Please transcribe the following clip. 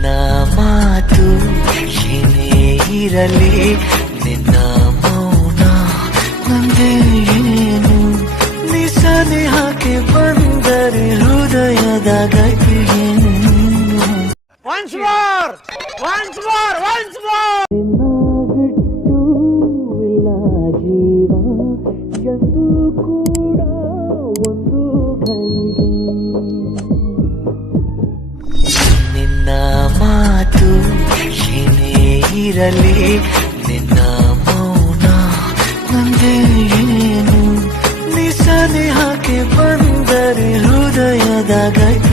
ನಿನ್ನ ಮಾತು ಏನೇ ಇರಲಿ, ನಿನ್ನ ಮೌನ ನಂದೇ ಏನು, ನಿಸನೆ ಹಾಕಿ ಬಂದರೆ ಹೃದಯದ ಗತಿಯೇನು. ನಿನ್ನ ಬಿಟ್ಟು ಇಲ್ಲ ಜೀವ ಎಂದು ಕೂಡ ಒಂದು ಗಳಿಗೆ. ನಿನ್ನ ಮಾತು ಏನೇ ಇರಲಿ, ನಿನ್ನ ಮೌನ ನಂದೇ ಏನು, ನಿಸನೆ ಹಾಕಿ ಬಂದರೆ ಹೃದಯದ ಗತಿ